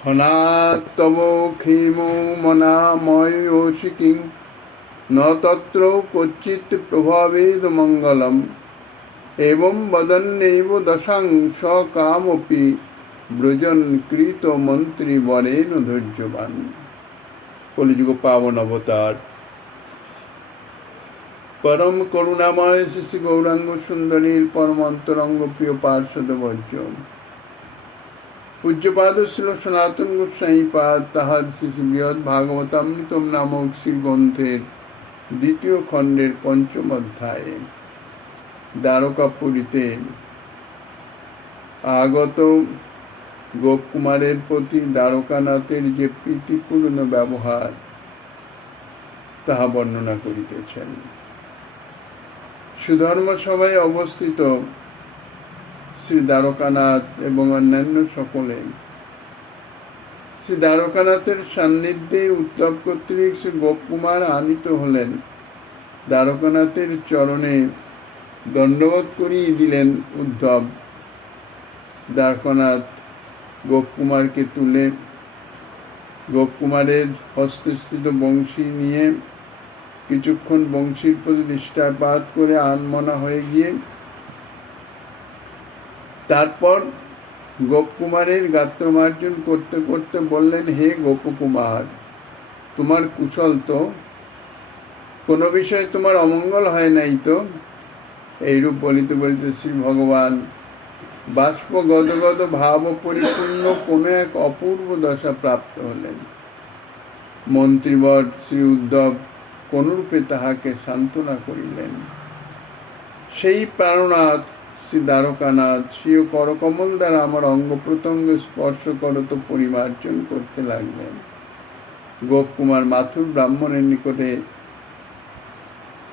ফণাত্তব ক্ষীমো মনাময়োষিকিং ন তত্র ক্বচিৎ প্রভাবেদ মঙ্গলম এবং বদন্যেব দশাং সকামপি ব্রজন কৃত মন্ত্রী বরেণ ধৈর্যবান। কলিযুগ পাবন অবতার পরম করুণাময় শ্রী গৌরাঙ্গ সুন্দরীর পরম অন্তরঙ্গ প্রিয় পার্ষদ বর্জ পূজ্যপাদ ছিল সনাতন গোস্বাইপাদ তাহার শ্রী বৃহৎ ভাগবতামৃতম নামক শ্রী গ্রন্থের দ্বিতীয় খণ্ডের পঞ্চম অধ্যায়ে দ্বারকাপুরীতে আগত গোপকুমারের প্রতি দ্বারকানাথের যে প্রীতিপূর্ণ ব্যবহার তাহা বর্ণনা করিতেছেন। সুধর্ম সভায় অবস্থিত শ্রী দ্বারকানাথ এবং অন্যান্য সকলে শ্রী দ্বারকানাথের সান্নিধ্যে উদ্ধব কর্তৃক শ্রী গোপকুমার আনিত হলেন। দ্বারকানাথের চরণে দণ্ডবোধ করিয়ে দিলেন উদ্ধব। দ্বারকানাথ গোপকুমারকে তুলে গোপকুমারের হস্তস্থিত বংশী নিয়ে কিছুক্ষণ বংশীর প্রতি দৃষ্টাপাত করে আনমনা হয়ে গিয়ে তারপর গোপকুমারের গাত্রমার্জন করতে করতে বললেন, হে গোপকুমার, তোমার কুশল তো? কোনো বিষয়ে তোমার অমঙ্গল হয় নাই তো? এইরূপ বলিতে বলিতে শ্রী ভগবান বাষ্প গদগদ ভাব পরিপূর্ণ কোনো এক অপূর্ব দশা প্রাপ্ত হলেন। মন্ত্রীবর শ্রী উদ্ধব কোনরূপে তাহাকে সান্ত্বনা করিলেন। সেই প্রাণনাথ শ্রী দ্বারকানাথ স্বীয় করকমল দ্বারা আমার অঙ্গ প্রত্যঙ্গ স্পর্শ করত পরিমার্জন করতে লাগলেন। গোপকুমার মাথুর ব্রাহ্মণের নিকটে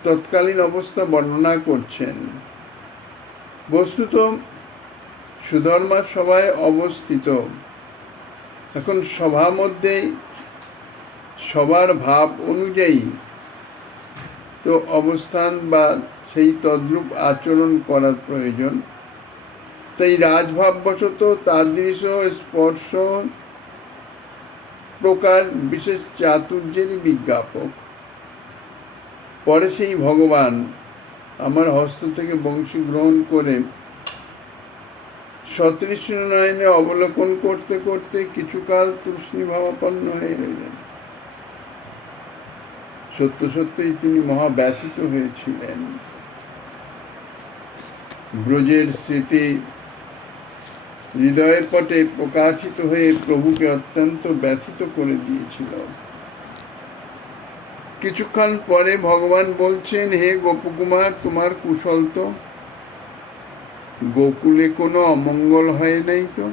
তৎকালীন অবস্থা বর্ণনা করছেন। বস্তুত সুধর্মা সভায় অবস্থিত। এখন সভা মধ্যে সবার ভাব অনুযায়ী তো অবস্থান বা সেই তদ্রূপ আচরণ করার প্রয়োজন। তাই রাজভাববশত তাদৃশ স্পর্শ প্রকার বিশেষ চাতুর্যেরই বিজ্ঞাপক। পরে সেই ভগবান আমার হস্ত থেকে বংশী গ্রহণ করে সতৃষ্ণ নয়নে অবলোকন করতে করতে কিছুকাল তূষ্ণীভাবাপন্ন হয়ে রইলেন। সত্য সত্যই তিনি মহা ব্যথিত হয়েছিলেন। ব্রজের স্মৃতি হৃদয়ের পটে প্রকাশিত হয়ে প্রভুকে অত্যন্ত ব্যথিত করে দিয়েছিল। কিছুক্ষণ পরে ভগবান বলছেন, হে গোপকুমার, তোমার কুশল তো? গোকুলে কোনো অমঙ্গল হয় নাই তো?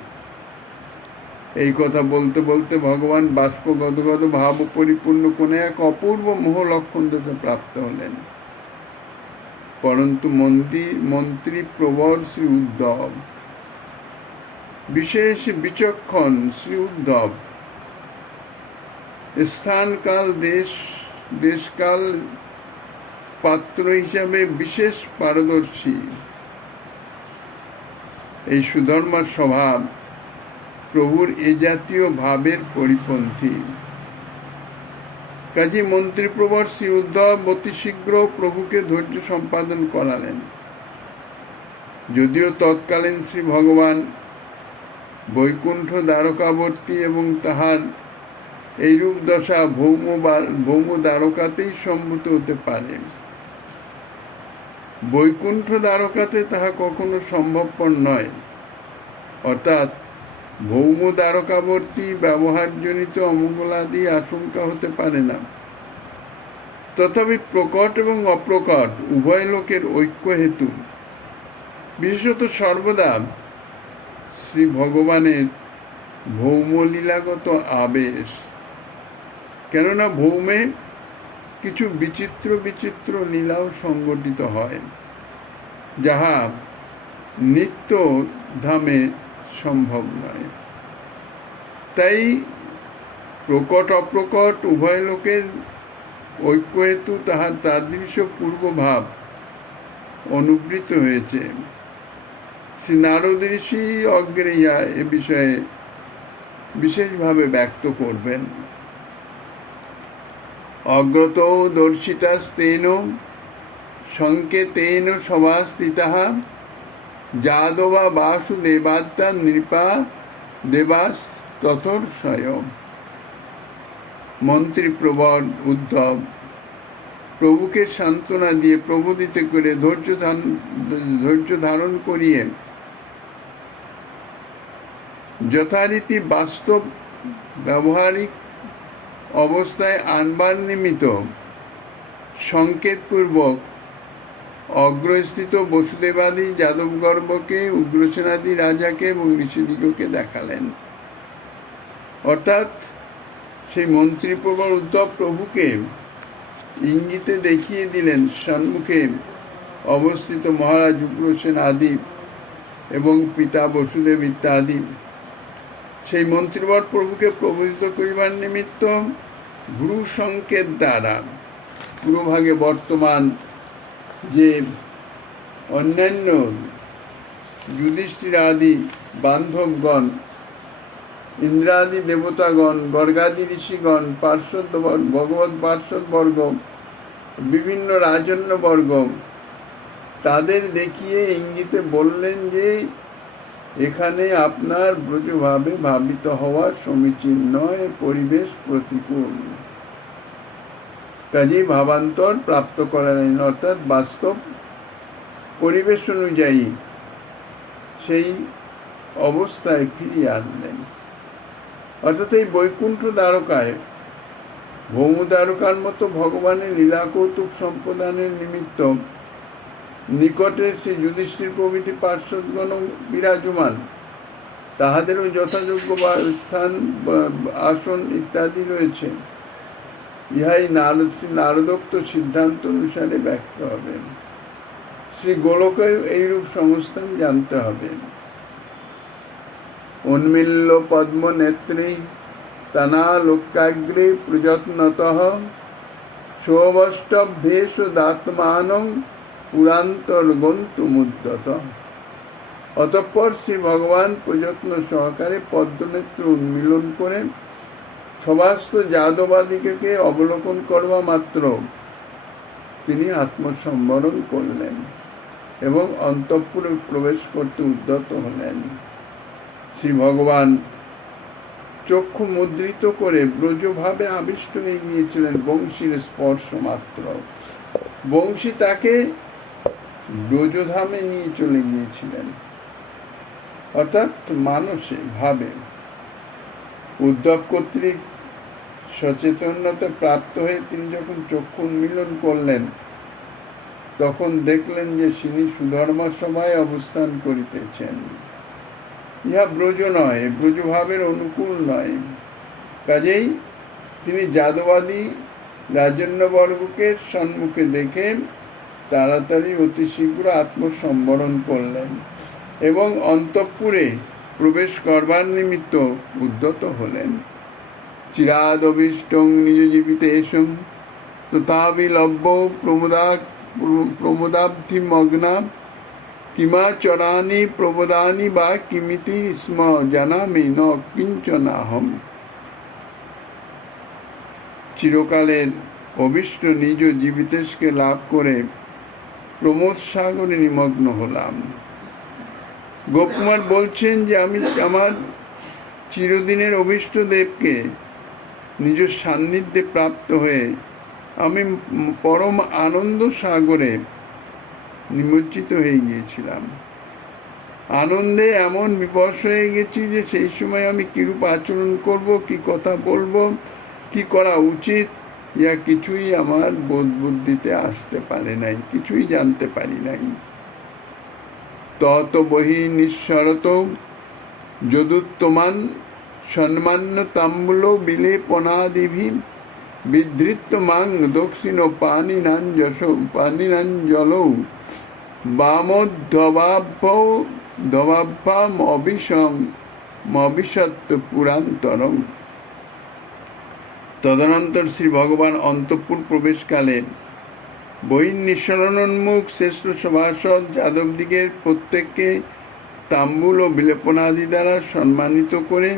এই কথা বলতে বলতে ভগবান বাষ্প গদগদ ভাব পরিপূর্ণ কোন এক অপূর্ব মোহ লক্ষণ থেকে প্রাপ্ত হলেন। পরন্তু মন্ত্রী প্রবর শ্রী উদ্ধব, বিশেষ বিচক্ষণ শ্রী উদ্ধব, স্থানকাল দেশকাল পাত্র হিসাবে বিশেষ পারদর্শী এই সুধর্মার স্বভাব প্রভুর এ জাতীয় ভাবের পরিপন্থী। কাজী মন্ত্রীপ্রবর শ্রী উদ্ধব অতি শীঘ্র প্রভুকে ধৈর্য সম্পাদন করালেন। যদিও তৎকালীন শ্রী ভগবান বৈকুণ্ঠ দ্বারকাবর্তী এবং তাহার এইরূপ দশা ভৌম দ্বারকাতেই সম্ভূত হতে পারে, বৈকুণ্ঠ দ্বারকাতে তাহা কখনো সম্ভবপর নয়। অর্থাৎ ভৌম দ্বারকাবর্তী ব্যবহারজনিত অমঙ্গলাদি আশঙ্কা হতে পারে না। তথাপি প্রকট এবং অপ্রকট উভয় লোকের ঐক্য হেতু বিশেষত সর্বদা শ্রী ভগবানের ভৌমলীলাগত আবেশ। কেননা ভৌমে কিছু বিচিত্র বিচিত্র লীলাও সংগঠিত হয়, যাহা নিত্য ধামে সম্ভব নয়। তাই প্রকট অপ্রকট উভয় লোকের ঐক্য হেতু তাহার তাদৃশ পূর্বভাব অনুবৃত হয়েছে। শ্রী নারদ ঋষি অগ্রে ইহা এ বিষয়ে বিশেষভাবে ব্যক্ত করবেন। অগ্রত দর্শিতাস্তেন সংকেতেন সভাস্থিতাঃ যাদবা বাসুদেবাত্মা নৃপা দেবাস তথর্ষয়। মন্ত্রী প্রবর উদ্ধব প্রভুকে সান্ত্বনা দিয়ে প্রবোধিত করে ধৈর্য ধারণ করিয়ে যথারীতি বাস্তব ব্যবহারিক অবস্থায় আনবার নিমিত্ত সংকেতপূর্বক অগ্রস্থিত বসুদেবাদী যাদবগর্ভকে, উগ্রসেনাদি রাজাকে এবং ঋষিদিগকে দেখালেন। অর্থাৎ সেই মন্ত্রীপ্রবর উদ্ধব প্রভুকে ইঙ্গিতে দেখিয়ে দিলেন সম্মুখে অবস্থিত মহারাজ উগ্রসেন আদি এবং পিতা বসুদেব ইত্যাদি। সেই মন্ত্রীবর প্রভুকে প্রবোধিত করিবার নিমিত্ত গুরু সংকেত দ্বারা পুরোভাগে বর্তমান যে অন্যান্য যুধিষ্ঠির আদি বান্ধবগণ, ইন্দ্রাদি দেবতাগণ, গর্গাদি ঋষিগণ, পার্শ্বদ ভগবত পার্শ্বদবর্গ, বিভিন্ন রাজন্যবর্গ, তাদের দেখিয়ে ইঙ্গিতে বললেন যে এখানে আপনার ব্রজভাবে ভাবিত হওয়া সমীচীন নয়, পরিবেশ প্রতিকূল, কাজেই ভাবান্তর প্রাপ্ত করেন, অর্থাৎ বাস্তব পরিবেশ অনুযায়ী সেই অবস্থায় ফিরিয়ে আনলেন। অর্থাৎ এই বৈকুণ্ঠ দ্বারকায় ভৌম দ্বারকার মতো ভগবানের লীলা কৌতুক সম্প্রদানের নিমিত্ত নিকটে শ্রী যুধিষ্ঠির প্রভৃতি পার্শ্বদগণ বিরাজমান, তাহাদেরও যথাযোগ্য স্থান, আসন ইত্যাদি রয়েছে। ইহাই নারদোক্ত সিদ্ধান্ত অনুসারে ব্যক্ত হবে। শ্রী গোলকে এইরূপ সংস্থান জানতে হবে। উন্মিল্য পদ্ম নেত্রী তনালোকাগ্রে প্রযত্নতঃ সৌবষ্টভ্যেষ দাত্মানং পুরান্তর্গন্তুমুদ্যত। অতঃপর শ্রী ভগবান প্রযত্ন সহকারে পদ্মনেত্র উন্মিলন করে সমস্ত যাদবাদিকে অবলোকন করবা মাত্র তিনি আত্মসম্বরণ করলেন এবং অন্তঃপুরে প্রবেশ করতে উদ্যত হলেন। শ্রী ভগবান চক্ষু মুদ্রিত করে ব্রজভাবে আবিষ্ট হয়ে গিয়েছিলেন বংশীর স্পর্শ মাত্র। বংশী তাকে ব্রজধামে নিয়ে চলে গিয়েছিলেন, অর্থাৎ মানসে ভাবে। উদ্ধব কর্তৃক সচেতনতা প্রাপ্ত হয়ে তিনি যখন চক্ষু উন্মিলন করলেন, তখন দেখলেন যে তিনি সুধর্মা সভায় অবস্থান করিতেছেন। ইহা ব্রজ নয়, ব্রজভাবের অনুকূল নয়। কাজেই তিনি যাদবাদী রাজন্যবর্গকে সম্মুখে দেখে তাড়াতাড়ি অতি শীঘ্র আত্মসম্বরণ করলেন এবং অন্তঃপুরে প্রবেশ করবার নিমিত্ত উদ্যত হলেন। চিরাদভীষ্টং নিজ জীবিতেষং তথাবিলভ্য প্রমোদাব্ধিমগ্না কিমাচরানি প্রবোদানি বা কিমিতি স্ম জানামি ন কিঞ্চনাহম। চিরকালের অভীষ্ট নিজ জীবিতেশকে লাভ করে প্রমোদ সাগরে নিমগ্ন হলাম। গোপকুমার বলছেন যে আমি আমার চিরদিনের অভীষ্ট দেবকে নিজ সান্নিধ্যে প্রাপ্ত হয়ে আমি পরম আনন্দ সাগরে নিমজ্জিত হয়ে গিয়েছিলাম। আনন্দে এমন বিবশ হয়ে গেছি যে সেই সময় আমি কিরূপ আচরণ করব, কি কথা বলবো, কি করা উচিত, ইয়া কিছুই আমার বোধ বুদ্ধিতে আসতে পারে নাই, কিছুই জানতে পারি নাই। তত বহি নিঃসরত যদুত্তমান সম্মান্য তাম্বুল বিলেপনাদিভি বিধৃত মাং দক্ষিণ পানিনাঞ্জল বামোদ্ভবাভ্যাম অবিশত্ত পুরান্তরম। তদনন্তর শ্রী ভগবান অন্তঃপুর প্রবেশকালে বহির্নিঃসরণোন্মুখ শ্রেষ্ঠ সভাসদ যাদবদিগের প্রত্যেককে তাম্বুল ও বিলেপনাদি দ্বারা সম্মানিত করে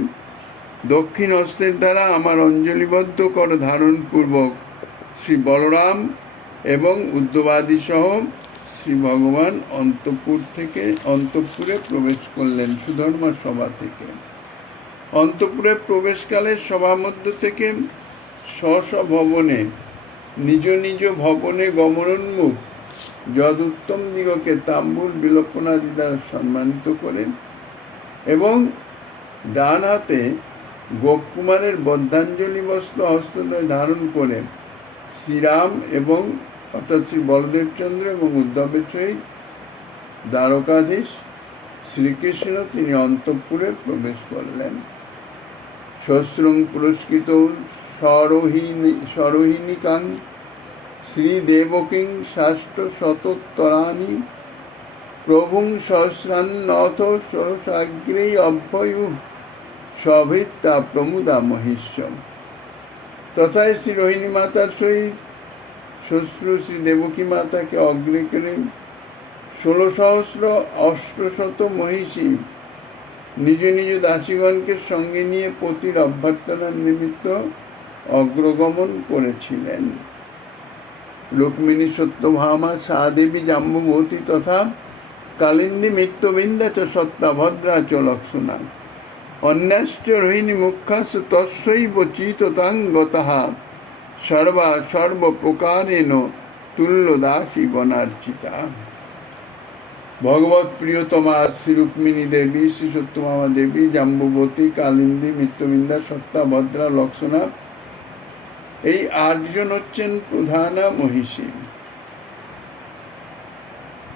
দক্ষিণ হস্তের দ্বারা আমার অঞ্জলিবদ্ধ কর ধারণ পূর্বক শ্রী বলরাম এবং উদ্ধবাদী সহ শ্রী ভগবান অন্তঃপুরে প্রবেশ করলেন সুধর্মা সভা থেকে। অন্তঃপুরে প্রবেশকালে সভা মধ্য থেকে স্ব ভবনে নিজ নিজ ভবনে গমনোন্মুখ যদুত্তম দিগকে তাম্বুল বিলপনাদি দ্বারা সম্মানিত করেন এবং ডান হাতে গোপকুমারের বদ্ধাঞ্জলি বস্ত্র হস্তদ্বয় ধারণ করে শ্রীরাম এবং অর্থাৎ শ্রী বলদেবচন্দ্র এবং উদ্ধবের সহিত দ্বারকাধীশ শ্রীকৃষ্ণ তিনি অন্তঃপুরে প্রবেশ করলেন। সহস্রং পুরস্কৃত সরোহিণিকাং শ্রীদেবকিং শাস্ত্র শতোত্তরাণি প্রভুং সহস্রান্নথ ষোড়শাগ্রে অভ্যয়ু সভৃত্তা প্রমুদা মহিষ্যম। তথা শ্রী রোহিণী মাতার সহিত শ্বশ্রু শ্রী দেবকী মাতাকে অগ্রে করে ১৬,৮০০ মহিষী নিজ নিজ দাসীগণকে সঙ্গে নিয়ে পতির অভ্যর্থনার নিমিত্ত অগ্রগমন করেছিলেন। রুক্মিণী সত্যভামা সাদেবী জাম্বুবতী তথা কালিন্দী মিত্রবৃন্দা চ সত্তা ভদ্রা চ লক্ষণা অন্যাশ্চ রোহিণী মুখ্যাস তস্যৈব চিততাং গতঃ সর্বপ্রকারেণ তুল্যদাসী বনার্চিতা। ভগবত প্রিয়তমা শ্রী রুক্মিণী দেবী, শ্রী সত্যভামা দেবী, জাম্বুবতী, কালিন্দী, মিত্রবৃন্দা, সত্তা, ভদ্রা, লক্ষণা এই ৮ জন হচ্ছেন প্রধানা মহিষী।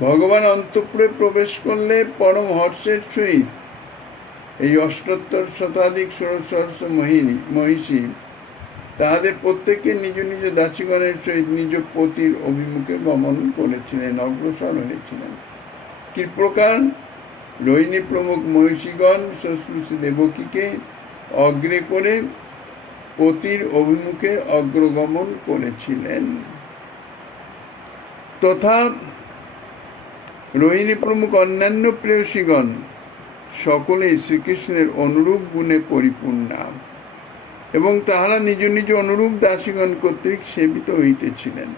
ভগবান অন্তঃপুরে প্রবেশ করলে পরম হর্ষের সহিত এই ৭৮ শতাধিক ষোড়শ মহিষী তাহাদের প্রত্যেকে নিজ নিজ দাসীগণের সহিত নিজ পতির অভিমুখে গমন করেছিলেন, অগ্রসর হয়েছিলেন। কি প্রকার রোহিণী প্রমুখ মহিষীগণ শ্বশ্রু দেবকীকে অগ্রে করে পতির অভিমুখে অগ্রগমন করেছিলেন, তথা রোহিণী প্রমুখ অন্যান্য প্রেয়সীগণ সকলেই শ্রীকৃষ্ণের অনুরূপ গুণে পরিপূর্ণা এবং তাহারা নিজ নিজ অনুরূপ দাসীগণ কর্তৃক সেবিত হইতেছিলেন।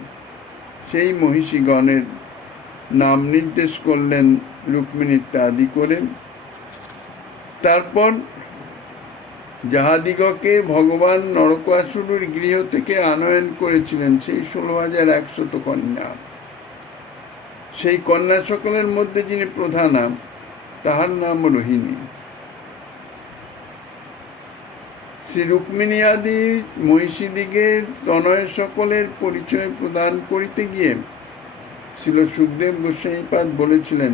সেই মহিষীগণের নাম নির্দেশ করলেন রুক্মিণী ইত্যাদি করে। তারপর যাহাদিগকে ভগবান নরকাসুরের গৃহ থেকে আনয়ন করেছিলেন সেই ১৬,১০০ কন্যা, সেই কন্যা সকলের মধ্যে যিনি প্রধানা তাহার নাম রোহিণী। শ্রী রুক্মিণী আদি মহিষীদিগের তনয় সকলের পরিচয় প্রদান করিতে গিয়ে শ্রীল সুখদেব গোস্বামীপাদ বলেছিলেন,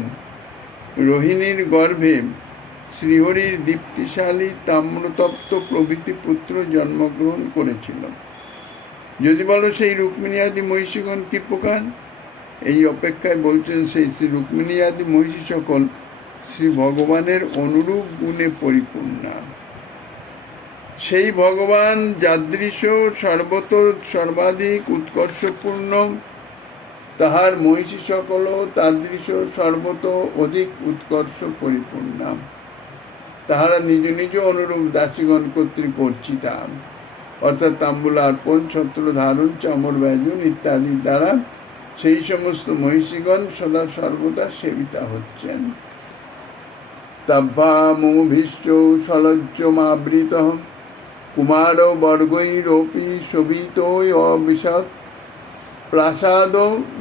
রোহিণীর গর্ভে শ্রীহরির দীপ্তিশালী তাম্রতপ্ত প্রভৃতি পুত্র জন্মগ্রহণ করেছিল। যদি বলো সেই রুক্মিণী আদি মহিষীগণ কি প্রকার, এই অপেক্ষায় বলছেন সেই শ্রী রুক্মিণী আদি মহিষী সকল শ্রী ভগবানের অনুরূপ গুণে পরিপূর্ণা। সেই ভগবান যাদৃশ সর্বাধিক উৎকর্ষপূর্ণ, তাহার মহিষী সকল তাদৃশ অধিক উৎকর্ষ পরিপূর্ণা। তাহারা নিজ নিজ অনুরূপ দাসীগণ কর্তৃক অর্চিতা, অর্থাৎ তাম্বুলার্পণ, ছত্র ধারণ, চামর ব্যজন ইত্যাদি দ্বারা সেই সমস্ত মহিষীগণ সদা সর্বদা সেবিতা হচ্ছেন। তাভ্যামোভীশ্চ সলজ্জমাবৃত কুমার বর্গৈরপি শোভিতোয় অবিশদ প্রাসাদ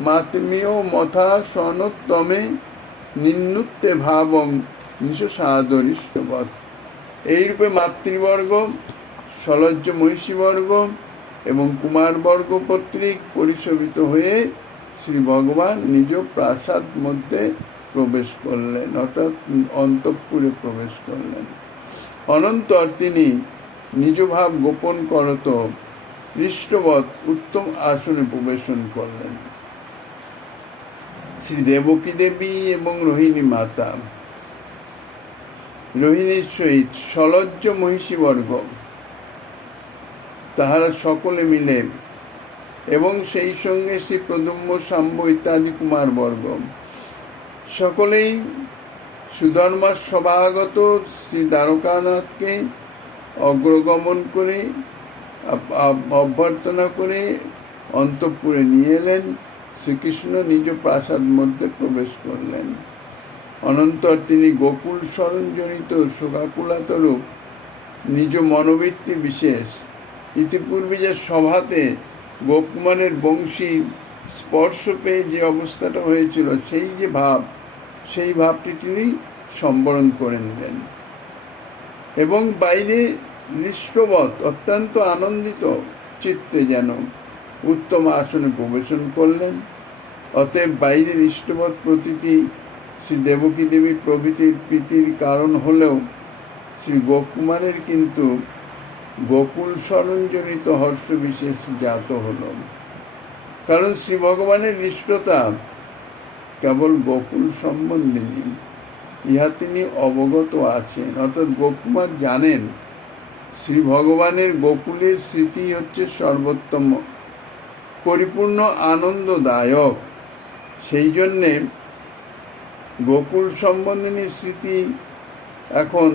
মাতৃমীয় মথা সনত্তমে নিন্নুত্তে ভাবং নিঃসাদরিষ্টবৎ। এইরূপে মাতৃবর্গ, সলজ্জ মহিষীবর্গ এবং কুমারবর্গ কর্তৃক পরিশোভিত হয়ে শ্রী ভগবান নিজ প্রাসাদ মধ্যে প্রবেশ করলেন, অর্থাৎ অন্তঃপুরে প্রবেশ করলেন। অনন্তর তিনি নিজ ভাব গোপন করত পৃষ্ঠবৎ উত্তম আসনে প্রবেশন করলেন। শ্রী দেবকী দেবী এবং রোহিণী মাতা, রোহিণীর সহিত সলজ্জ মহিষীবর্গ তাহারা সকলে মিলে এবং সেই সঙ্গে শ্রী প্রদ্যুম্ন, শাম্ব ইত্যাদি কুমারবর্গ সকলেই সুধর্মার সভাগত শ্রী দ্বারকানাথকে অগ্রগমন করে অভ্যর্থনা করে অন্তঃপুরে নিয়ে এলেন। শ্রীকৃষ্ণ নিজ প্রাসাদ মধ্যে প্রবেশ করলেন। অনন্তর তিনি গোকুল স্মরণজনিত শোকাকুলাতরূপ নিজ মনোবৃত্তি বিশেষ ইতিপূর্বে যে সভাতে গোপকুমারের বংশী স্পর্শ পেয়ে যে অবস্থাটা হয়েছিল, সেই যে ভাব, সেই ভাবটি তিনি সম্বরণ করে নিলেন এবং বাইরে নিষ্ঠবৎ অত্যন্ত আনন্দিত চিত্তে যেন উত্তম আসনে প্রবেশন করলেন। অতএব বাইরের ইষ্টবৎ প্রতীতি শ্রী দেবকী দেবী প্রভৃতির প্রীতির কারণ হলেও শ্রী গোপকুমারের কিন্তু গোকুল স্মরণজনিত হর্ষ বিশেষ জাত হল। কারণ শ্রী ভগবানের নিষ্ঠতা কেবল গোকুল সম্বন্ধিনী, ইহা তিনি অবগত আছেন। অর্থাৎ গোপকুমার জানেন শ্রী ভগবানের গোকুলের স্মৃতি হচ্ছে সর্বোত্তম পরিপূর্ণ আনন্দদায়ক। সেই জন্যে গোকুল সম্বন্ধিনী স্মৃতি এখন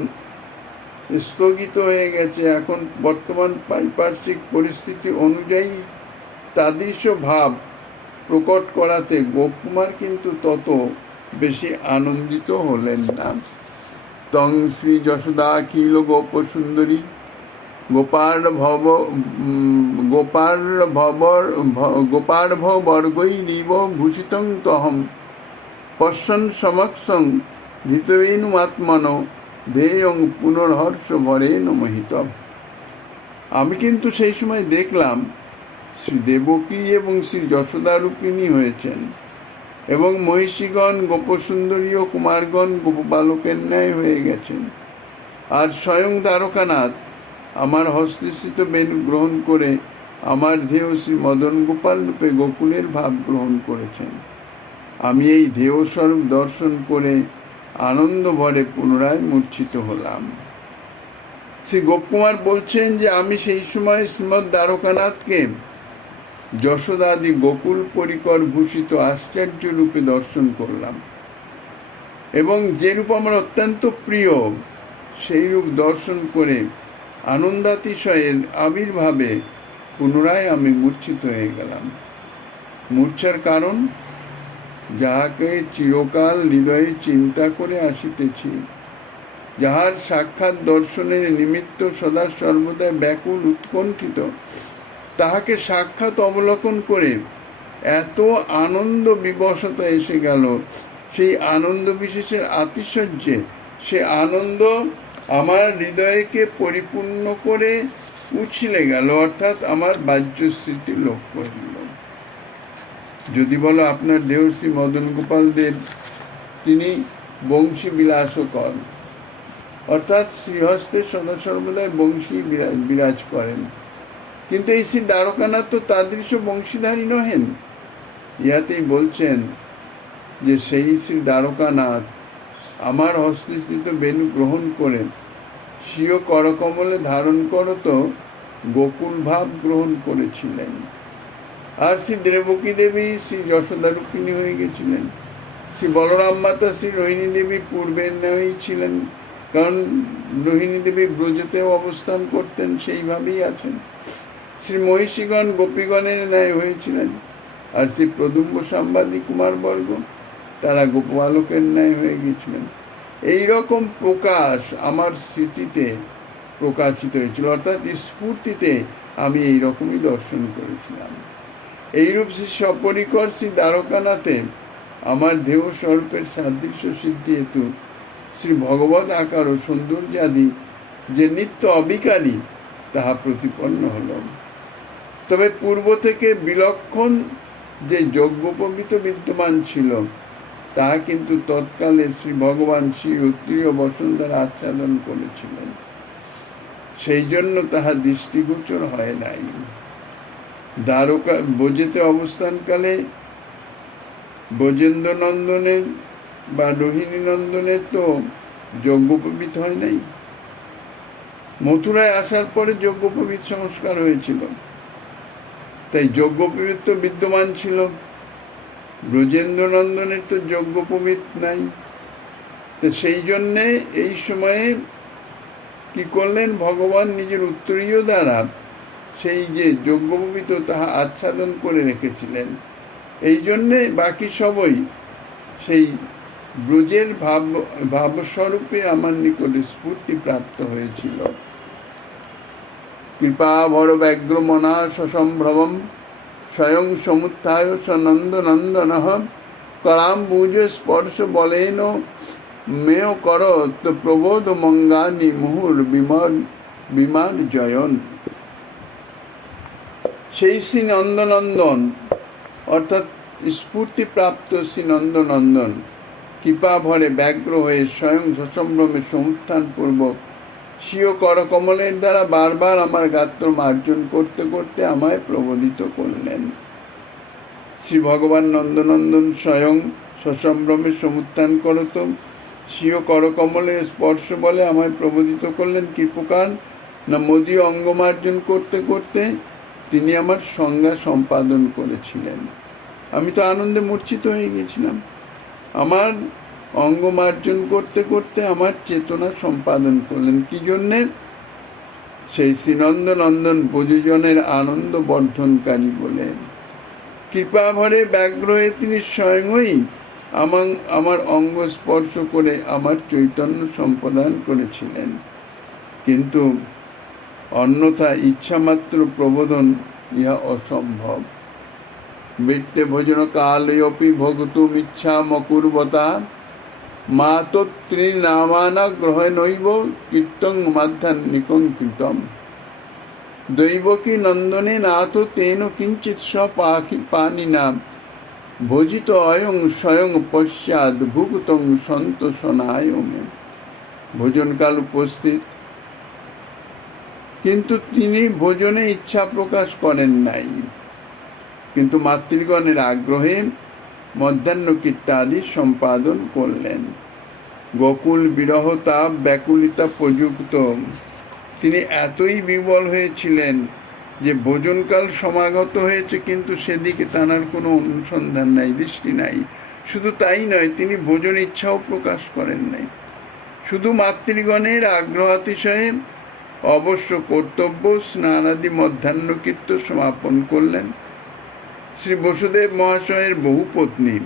স্থগিত হয়ে গেছে। এখন বর্তমান পারিপার্শ্বিক পরিস্থিতি অনুযায়ী তাদৃশ ভাব প্রকট করাতে গোপকুমার কিন্তু তত বেশি আনন্দিত হলেন না। তং শ্রী যশোদা কিল গোপ সুন্দরী গোপার্ভ বর্গৈ নিব ভূষিতং তহম পশ্যন সমক্ষং ধৃতবেনুমাত্মন ধেয়ং পুনর্হর্ষ ভরেন মোহিত। আমি কিন্তু সেই সময় দেখলাম শ্রী দেবকী এবং শ্রী যশোদা রূপিণী হয়েছেন এবং মহিষীগণ গোপসুন্দরী ও কুমারগণ গোপবালকের ন্যায় হয়ে গেছেন। আর স্বয়ং দ্বারকানাথ আমার হস্তস্থিত বেণু গ্রহণ করে আমার ধেয় শ্রী মদন গোপাল রূপে গোকুলের ভাব গ্রহণ করেছেন। আমি এই ধেয়স্বরূপ দর্শন করে আনন্দ ভরে পুনরায় মূর্ছিত হলাম। শ্রী গোপকুমার বলছেন যে আমি সেই সময় শ্রীমৎ দ্বারকানাথকে যশোদাদি গোকুল পরিকর ভূষিত আশ্চর্য রূপে দর্শন করলাম এবং যে রূপ আমার অত্যন্ত প্রিয়, সেই রূপ দর্শন করে আনন্দাতিশয়ের আবির্ভাবে পুনরায় আমি মূর্ছিত হয়ে গেলাম। মূর্ছার কারণ, যাহাকে চিরকাল হৃদয়ে চিন্তা করে আসিতেছি, যাহার সাক্ষাৎ দর্শনের নিমিত্ত সদা সর্বদা ব্যাকুল উৎকণ্ঠিত, তাহাকে সাক্ষাৎ অবলোকন করে এত আনন্দ বিবশতা এসে গেল, সেই আনন্দ বিশেষের আতিশয্যে সে আনন্দ আমার হৃদয়কে পরিপূর্ণ করে উছলে গেল, অর্থাৎ আমার বাহ্য স্মৃতি লোপ করিল। যদি বলো আপনার দেহশ্রী মদন গোপাল দেব, তিনি বংশী বিলাসকর, অর্থাৎ শ্রীহস্তের সদা সর্বদাই বংশী বিরাজ করেন, কিন্তু এই শ্রী দ্বারকানাথ তো তাদৃশ বংশীধারী নহেন। ইহাতেই বলছেন যে সেই শ্রী দ্বারকানাথ আমার হস্তস্থিত বেণু গ্রহণ করে স্বীয় করকমলে ধারণ করত গোকুল ভাব গ্রহণ করেছিলেন। আর শ্রী দেবকী দেবী শ্রী যশোদা রূপিণী হয়ে গেছিলেন। শ্রী বলরাম মাতা শ্রী রোহিণী দেবী পূর্বের ন্যায়ই ছিলেন, কারণ রোহিণী দেবী ব্রজতেও অবস্থান করতেন, সেইভাবেই আছেন। শ্রী মহিষীগণ গোপীগণের ন্যায় হয়েছিলেন, আর শ্রী প্রদ্যুম্ন সাম্বাদী কুমারবর্গ তারা গোপবালকের ন্যায় হয়ে গেছিলেন। এইরকম প্রকাশ আমার স্মৃতিতে প্রকাশিত হয়েছিল, অর্থাৎ স্ফূর্তিতে আমি এইরকমই দর্শন করেছিলাম। এইরূপ শ্রী সপরিকর শ্রী দ্বারকানাথে আমার দেহ স্বরূপের সাদৃশ্য সিদ্ধি হেতু শ্রী ভগবত আকার ও সৌন্দর্যাদি যে নিত্য অবিকারী, তাহা প্রতিপন্ন হল। তবে পূর্ব থেকে বিলক্ষণ যে যজ্ঞোপবীত বিদ্যমান ছিল, তাহা কিন্তু তৎকালে শ্রী ভগবান শ্রী উত্তরীয় বসন দ্বারা আচ্ছাদন করেছিলেন, সেই জন্য তাহা দৃষ্টিগোচর হয় নাই। দ্বারকা ব্রজেতে অবস্থানকালে ব্রজেন্দ্র নন্দনের বা রোহিণী নন্দনের তো যজ্ঞোপবীত হয় নাই। মথুরায় আসার পরে যজ্ঞোপবীত সংস্কার হয়েছিল, তাই যজ্ঞোপবীত তো বিদ্যমান ছিল, ব্রজেন্দ্র নন্দনের তো যজ্ঞোপবীত নাই। তো সেই জন্যে এই সময়ে কি করলেন, ভগবান নিজের উত্তরীয় দ্বারা সেই যে যজ্ঞোপবীত তাহা আচ্ছাদন করে রেখেছিলেন। এই জন্যে বাকি সবই সেই ব্রজের ভাবস্বরূপে আমার নিকটে স্ফূর্তি প্রাপ্ত হয়েছিল। কৃপা ভর ব্যাঘ্র মনা সসম্ভ্রমম স্বয়ং সমুত্থায় সনন্দনন্দন করাম্বুজ স্পর্শ বলেন মেয় করত প্রবোধ মঙ্গানি মুহুর বিমান জয়ন। সেই শ্রী নন্দনন্দন অর্থাৎ স্ফূর্তিপ্রাপ্ত শ্রী নন্দনন্দন কৃপা ভরে ব্যগ্র হয়ে স্বয়ং সসম্ভ্রমে সমুত্থান পূর্বক স্বীয় করকমলের দ্বারা বারবার আমার গাত্র মার্জন করতে করতে আমায় প্রবোধিত করলেন। শ্রী ভগবান নন্দনন্দন স্বয়ং সসম্ভ্রমে সমুত্থান করত স্বীয় করকমলের স্পর্শ বলে আমায় প্রবোধিত করলেন। কি প্রকার না, মদীয় অঙ্গমার্জন করতে করতে তিনি আমার সংজ্ঞা সম্পাদন করেছিলেন। আমি তো আনন্দে মূর্ছিত হয়ে গেছিলাম। আমার অঙ্গ মার্জন করতে করতে আমার চেতনা সম্পাদন করলেন। কি জন্যে? সেই শ্রীনন্দনন্দন ব্রজজনের আনন্দ বর্ধনকারী বলে। কৃপা ভরে ব্যগ্র হয়ে তিনি স্বয়ংই আমার অঙ্গ স্পর্শ করে আমার চৈতন্য সম্পাদন করেছিলেন। কিন্তু অন্যথা ইচ্ছামাত্র প্রবোধন ইহা অসম্ভব। বৃত্তে ভোজন কালয়পি ভোগতুম ইচ্ছা মকুর্বতা মাতৃনামানা গ্রহণৈব কীর্তং মাধ্যাহ্নিকং কৃতম দৈবকী নন্দনে নাথ তেন কিঞ্চিৎ পানিনা ভোজিত অয়ং স্বয়ং পশ্চাৎ ভুক্তং সন্তোষণায় মে। ভোজনকাল উপস্থিত, কিন্তু তিনি ভোজনে ইচ্ছা প্রকাশ করেন নাই, কিন্তু মাতৃগণের আগ্রহে মধ্যাহ্ন কীর্তাদি সম্পাদন করলেন। গোকুল বিরহ তাপ ব্যাকুলিতা প্রযুক্ত তিনি এতই বিবল হয়েছিলেন যে ভোজনকাল সমাগত হয়েছে, কিন্তু সেদিকে তাঁর কোনো অনুসন্ধান নাই, দৃষ্টি নাই। শুধু তাই নয়, তিনি ভোজন ইচ্ছাও প্রকাশ করেন নাই। শুধু মাতৃগণের আগ্রহাতিশয়ে অবশ্য কর্তব্য স্নানাদি মধ্যাহ্ন কীর্ত সমাপন করলেন। শ্রী বসুদেব মহাশয়ের বহু পত্নী,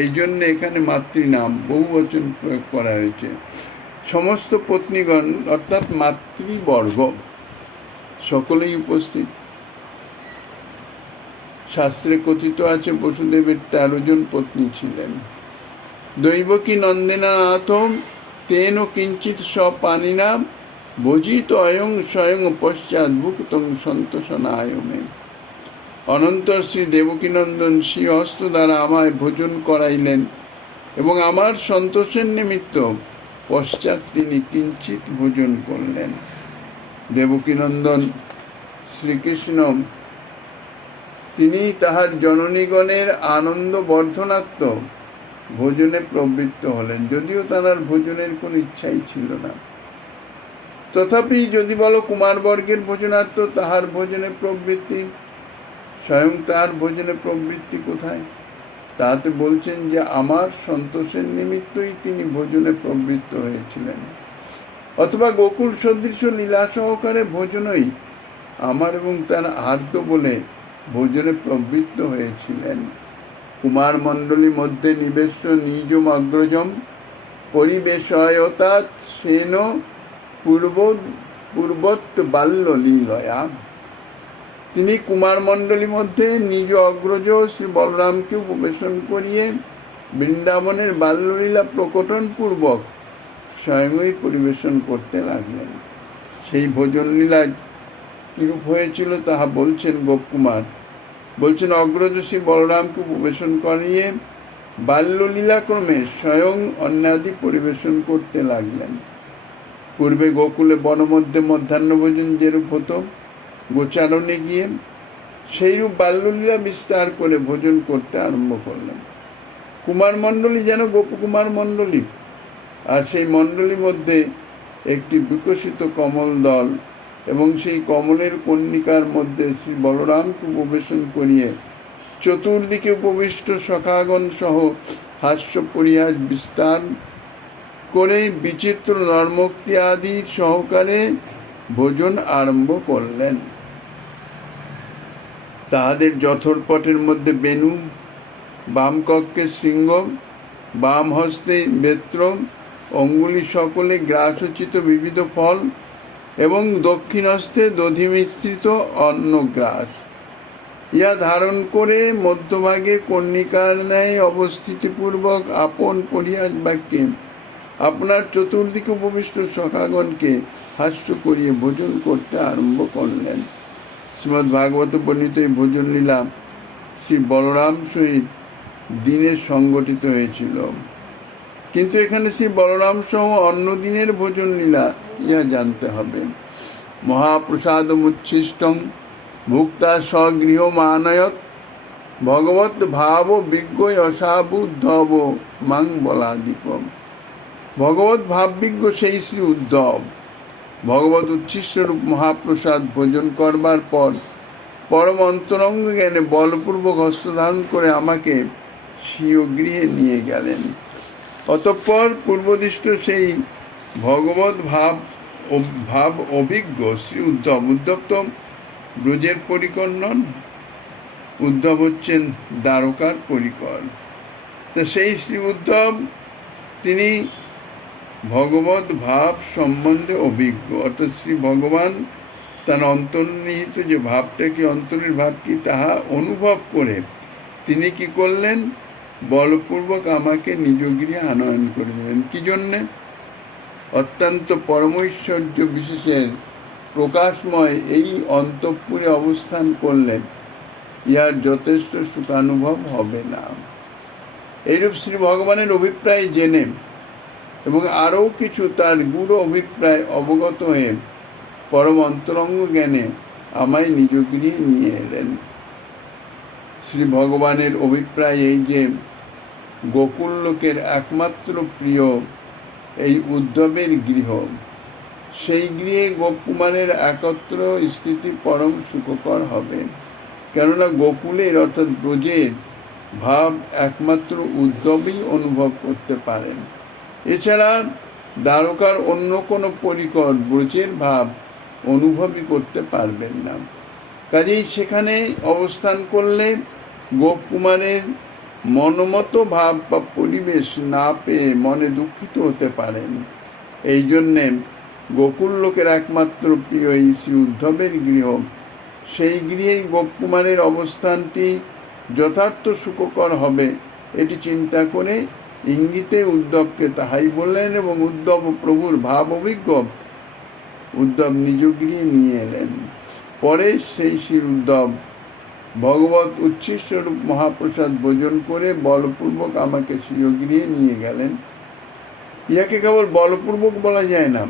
এই জন্য এখানে মাতৃনাম বহুবচন প্রয়োগ করা হয়েছে। সমস্ত পত্নীগণ অর্থাৎ মাতৃবর্গ সকলেই উপস্থিত। শাস্ত্রে কথিত আছে বসুদেবের 13 জন পত্নী ছিলেন। দৈবকী নন্দেনাথ তেন কিঞ্চিৎ সপানিনা ভোজিত অয়ং স্বয়ং পশ্চাৎ ভুক্তং সন্তোষণায় মে। অনন্তর শ্রী দেবকীনন্দন শ্রী হস্ত দ্বারা আমায় ভোজন করাইলেন এবং আমার সন্তোষের নিমিত্ত পশ্চাৎ তিনি কিঞ্চিৎ ভোজন করলেন। দেবকীনন্দন শ্রীকৃষ্ণ তিনি তাহার জননীগণের আনন্দ বর্ধনার্থ ভোজনে প্রবৃত্ত হলেন, যদিও তাঁর ভোজনের কোনো ইচ্ছাই ছিল না। তথাপি যদি বলো কুমারবর্গের ভোজনার্থ তাহার ভোজনে প্রবৃত্তি, স্বয়ং তাহার ভোজনে প্রবৃত্তি কোথায়? তাতে বলছেন যে আমার সন্তোষের নিমিত্তই তিনি ভোজনে প্রবৃত্ত হয়েছিলেন। অথবা গোকুল সদৃশ লীলা সহকারে ভোজনই আমার এবং তার আর্দ্র বলে ভোজনে প্রবৃত্ত হয়েছিলেন। কুমার মণ্ডলী মধ্যে নিবেশ নিজম অগ্রজম পরিবেশয়তাৎ সেন পূর্বত বাল্য লীলয়া। তিনি কুমার মণ্ডলীর মধ্যে নিজ অগ্রজ শ্রী বলরামকে উপবেশন করিয়ে বৃন্দাবনের বাল্যলীলা প্রকটন পূর্বক স্বয়ংই পরিবেশন করতে লাগলেন। সেই ভোজন লীলা কিরূপ হয়েছিল তাহা বলছেন গোপকুমার। বলছেন অগ্রজ শ্রী বলরামকে উপবেশন করিয়ে বাল্যলীলা ক্রমে স্বয়ং অন্নাদি পরিবেশন করতে লাগলেন। পূর্বে গোকুলে বনমধ্যে মধ্যাহ্ন ভোজন যেরূপ হতো গোচারণে গিয়ে, সেইরূপ বাল্যলীলা বিস্তার করে ভোজন করতে আরম্ভ করলেন। কুমার মণ্ডলী যেন গোপকুমার মণ্ডলী, আর সেই মণ্ডলীর মধ্যে একটি বিকশিত কমল দল এবং সেই কমলের কর্ণিকার মধ্যে শ্রী বলরামকে উপবেশন করিয়ে চতুর্দিকে উপবিষ্ট সখাগণ সহ হাস্য পরিহাস বিস্তার করে বিচিত্র নর্মোক্তি আদি সহকারে ভোজন আরম্ভ করলেন। তাহাদের যথরপটের মধ্যে বেণু, বাম কক্ষে শৃঙ্গ, বাম হস্তে বেত্র, অঙ্গুলি সকলে গ্রাসোচিত বিবিধ ফল এবং দক্ষিণ হস্তে দধি মিশ্রিত অন্নগ্রাস, ইহা ধারণ করে মধ্যভাগে কর্ণিকার ন্যায় অবস্থিতিপূর্বক আপন পরিহাস বাক্যে আপনার চতুর্দিকে উপবিষ্ট সখাগণকে হাস্য করিয়ে ভোজন করতে আরম্ভ করলেন। শ্রীমদ্ ভাগবত বর্ণিত এই ভোজন লীলা শ্রী বলরাম সহিত দিনে সংগঠিত হয়েছিল, কিন্তু এখানে শ্রী বলরাম সহ অন্য দিনের ভোজন লীলা ইহা জানতে হবে। মহাপ্রসাদমুচ্ছিষ্টং ভুক্তা স্বগৃহ মানয়ত ভগবত ভাব বিজ্ঞ অসাবুদ্ধব মাং বলাদীপম। ভগবত ভাববিজ্ঞ সেই শ্রী উদ্ধব ভগবত উচ্ছিষ্টরূপ মহাপ্রসাদ ভোজন করবার পর পরম অন্তরঙ্গ জ্ঞানে বলপূর্বক হস্তধারণ করে আমাকে স্বীয় গৃহে নিয়ে গেলেন। অতঃপর পূর্বদিষ্ট সেই ভগবত ভাব অভিজ্ঞ শ্রী উদ্ধব, উদ্ধব তো ব্রজের পরিকর নন, উদ্ধব হচ্ছেন দ্বারকার পরিকর। তা সেই শ্রী উদ্ধব তিনি ভগবত ভাব সম্বন্ধে অভিজ্ঞ, অর্থাৎ শ্রী ভগবান তার অন্তর্নিহিত যে ভাবটা কি, অন্তরের ভাব কি, তাহা অনুভব করে তিনি কি করলেন, বলপূর্বক আমাকে নিজ গৃহে আনয়ন করে দেবেন। কি জন্যে? অত্যন্ত পরমৈশ্বর্য বিশেষের প্রকাশময় এই অন্তঃপুরে অবস্থান করলেন ইহার যথেষ্ট সুখানুভব হবে না। এইরূপ শ্রী ভগবানের অভিপ্রায় জেনে এবং আরও কিছু তার গূঢ় অভিপ্রায় অবগত হয়ে পরম অন্তরঙ্গ জ্ঞানে আমায় নিজ গৃহে নিয়ে এলেন। শ্রী ভগবানের অভিপ্রায় এই যে গোকুল লোকের একমাত্র প্রিয় এই উদ্ধবের গৃহ, সেই গৃহে গোপকুমারের একত্র স্থিতি পরম সুখকর হবে। কেননা গোকুলের অর্থাৎ ব্রজের ভাব একমাত্র উদ্ধবই অনুভব করতে পারেন। এছাড়া দ্বারকার অন্য কোনো পরিকর ব্রজের ভাব অনুভবই করতে পারবেন না। কাজেই সেখানে অবস্থান করলে গোপকুমারের মনমতো ভাব বা পরিবেশ না পেয়ে মনে দুঃখিত হতে পারেন। এই জন্যে গোকুল লোকের একমাত্র প্রিয় এই শ্রী উদ্ধবের গৃহ, সেই গৃহেই গোপকুমারের অবস্থানটি যথার্থ সুখকর হবে এটি চিন্তা করে ইঙ্গিতে উদ্ধবকে তাহাই বললেন এবং উদ্ধব প্রভুর ভাব অভিজ্ঞ উদ্ধব নিজ গৃহে নিয়ে এলেন। পরে সেই শ্রী উদ্ধব ভগবত উচ্ছিষ্টরূপ মহাপ্রসাদ ভোজন করে বলপূর্বক আমাকে স্বীয় গৃহে নিয়ে গেলেন। ইহাকে কেবল বলপূর্বক বলা যায় না,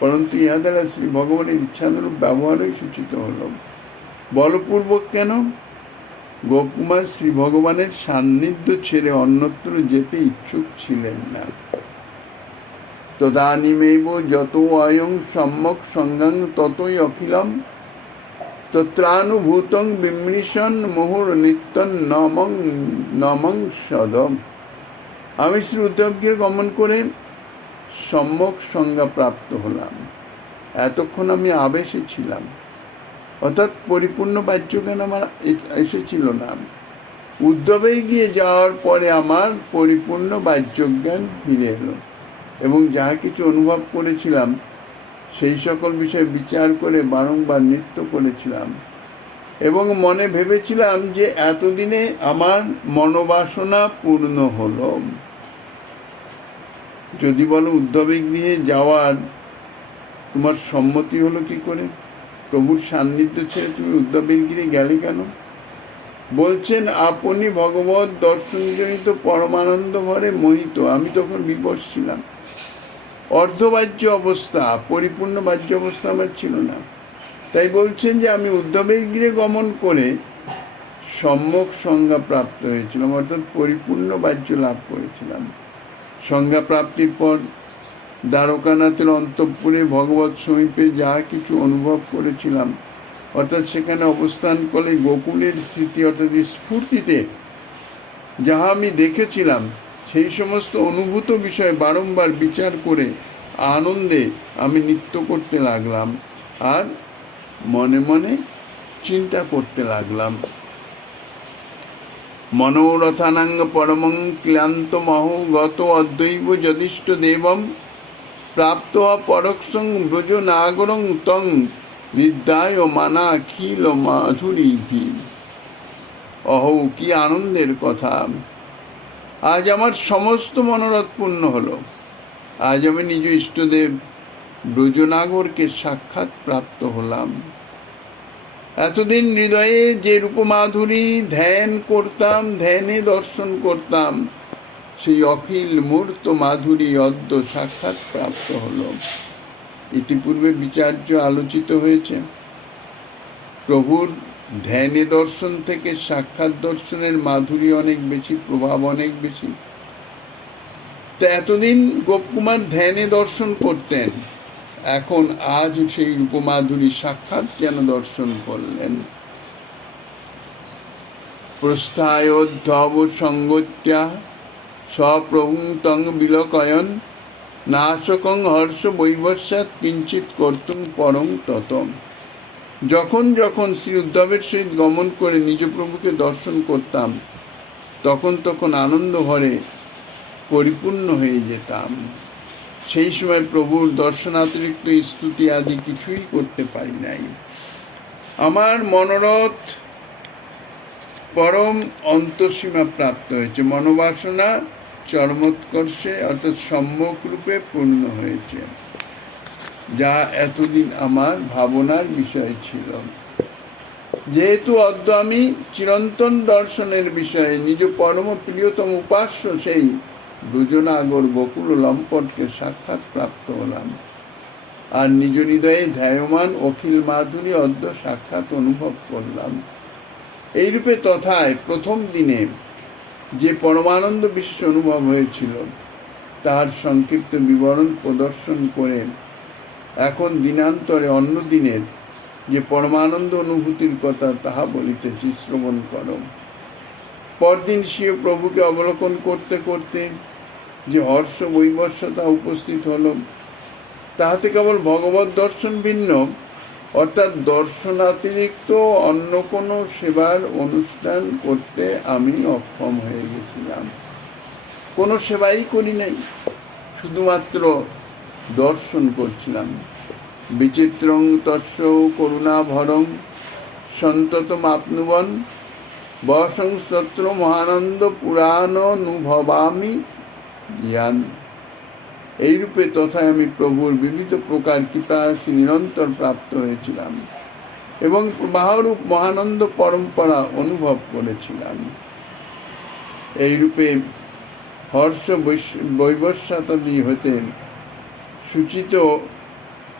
পরন্তু ইহা দ্বারা শ্রী ভগবানের ইচ্ছানুরূপ ব্যবহারই সূচিত হল। বলপূর্বক কেন? গোপকুমার শ্রী ভগবানের সান্নিধ্য ছেড়ে অন্যত্র যেতে ইচ্ছুক ছিলেন না। তদানীমেব যত অয়ং সম্যক সঙ্গাং ততই অখিলম তত্রানুভূতং বিমৃশন মুহুর নিত্যন নমং সদম। আমি শ্রী উদ্ধবকে গমন করে সম্যক সংজ্ঞা প্রাপ্ত হলাম। এতক্ষণ আমি আবেশে ছিলাম, অর্থাৎ পরিপূর্ণ বাহ্যজ্ঞান আমার এসেছিল না। উদ্ধবে গিয়ে যাওয়ার পরে আমার পরিপূর্ণ বাহ্যজ্ঞান ফিরে এলো এবং যাহা কিছু অনুভব করেছিলাম সেই সকল বিষয়ে বিচার করে বারংবার নৃত্য করেছিলাম এবং মনে ভেবেছিলাম যে এতদিনে আমার মনোবাসনা পূর্ণ হলো। যদি বলো উদ্ধবে গৃহে যাওয়ার তোমার সম্মতি হলো কি করে? প্রভুর সান্নিধ্য ছেড়ে তুমি উদ্ধবের গৃহে গেলে কেন? বলছেন আপনি ভগবত দর্শনজনিত পরমানন্দ ভরে মোহিত। আমি তখন বিবশ ছিলাম, অর্ধবাহ্য অবস্থা, পরিপূর্ণ বাহ্য অবস্থা আমার ছিল না। তাই বলছেন যে আমি উদ্ধবের গৃহে গমন করে সম্যক সংজ্ঞা প্রাপ্ত হয়েছিলাম, অর্থাৎ পরিপূর্ণ বাহ্য লাভ করেছিলাম। সংজ্ঞা প্রাপ্তির পর দ্বারকানাথের অন্তঃপুরে ভগবত সমীপে যা কিছু অনুভব করেছিলাম, অর্থাৎ সেখানে অবস্থান করলে গোকুলের স্মৃতি অর্থাৎ স্ফূর্তিতে যাহা আমি দেখেছিলাম, সেই সমস্ত অনুভূত বিষয় বারংবার বিচার করে আনন্দে আমি নৃত্য করতে লাগলাম আর মনে মনে চিন্তা করতে লাগলাম। মনোরথানাঙ্গ পরমং ক্লান্ত মহ গত অদ্বৈব যদিষ্ট দেবম প্রাপ্ত পরক্ষং ব্রজ নাগরং তং হৃদয় মানা খিল মাধুরী। অহৌ, কি আনন্দের কথা! আজ আমার সমস্ত মনোরথ পূর্ণ হলো। আজ আমি নিজ ইষ্টদেব ব্রজনাগরকে সাক্ষাৎ প্রাপ্ত হলাম। এতদিন হৃদয়ে যে রূপমাধুরী ধ্যান করতাম, ধ্যানে দর্শন করতাম, সেই অখিল মূর্ত মাধুরী অদ্য সাক্ষাৎ প্রাপ্ত হলো। ইতিপূর্বে বিচার্য আলোচিত হয়েছে, প্রভুর ধ্যানে দর্শন থেকে সাক্ষাৎ দর্শনের মাধুরী অনেক বেশি, প্রভাব অনেক বেশি। তো এতদিন গোপকুমার ধ্যানে দর্শন করতেন, এখন আজ সেই রূপমাধুরী সাক্ষাৎ যেন দর্শন করলেন। প্রস্থায়োদ্ধব সঙ্গত্যা স্বপ্রভুং তং বিলোকয়ন নাশকং হর্ষ বৈবস্যাৎ কিঞ্চিৎ কর্তুং পরং ততম। যখন যখন শ্রী উদ্ধবের সহিত গমন করে নিজ প্রভুকে দর্শন করতাম, তখন তখন আনন্দ ভরে পরিপূর্ণ হয়ে যেতাম। সেই সময় প্রভুর দর্শনাতিরিক্ত স্তুতি আদি কিছুই করতে পারি নাই। আমার মনোরথ পরম অন্তঃসীমা প্রাপ্ত হয়েছে, মনোবাসনা চরমোৎকর্ষে অর্থাৎ সম্যক রূপে পূর্ণ হয়েছে, যা এতদিন আমার ভাবনার বিষয় ছিল। যেহেতু অদ্য আমি চিরন্তন দর্শনের বিষয়ে নিজ পরম প্রিয়তম উপাস্য সেই ব্রজনাগর গোকুল লম্পটকে সাক্ষাৎ প্রাপ্ত হলাম, আর নিজ হৃদয়ে ধ্যায়মান অখিল মাধুরী অদ্য সাক্ষাৎ অনুভব করলাম। এইরূপে তথায় প্রথম দিনে যে পরমানন্দ বিশেষ অনুভব হয়েছিল, তার সংক্ষিপ্ত বিবরণ প্রদর্শন করে এখন দিনান্তরে অন্য দিনের যে পরমানন্দ অনুভূতির কথা তাহা বলিতেছি, শ্রবণ কর। পরদিন স্বীয় প্রভুকে অবলোকন করতে করতে যে হর্ষ বৈবস্যতা উপস্থিত হল, তাহাতে কেবল ভগবত দর্শন ভিন্ন, অর্থাৎ দর্শনাতিরিক্ত অন্য কোনো সেবার অনুষ্ঠান করতে আমি অক্ষম হয়ে গেছিলাম। কোনো সেবাই করি নাই, শুধুমাত্র দর্শন করছিলাম। বিচিত্রং তস্য করুণা ভরং সন্ততম আপনুবন বসংস্তত্র মহানন্দ পুরাণনুভবামি জ্ঞান। এইরূপে তথায় আমি প্রভুর বিবিধ প্রকার কৃপাশী নিরন্তর প্রাপ্ত হয়েছিলাম এবং প্রবাহরূপ মহানন্দ পরম্পরা অনুভব করেছিলাম। এইরূপে হর্ষ বৈবস্যাদি হতে সূচিত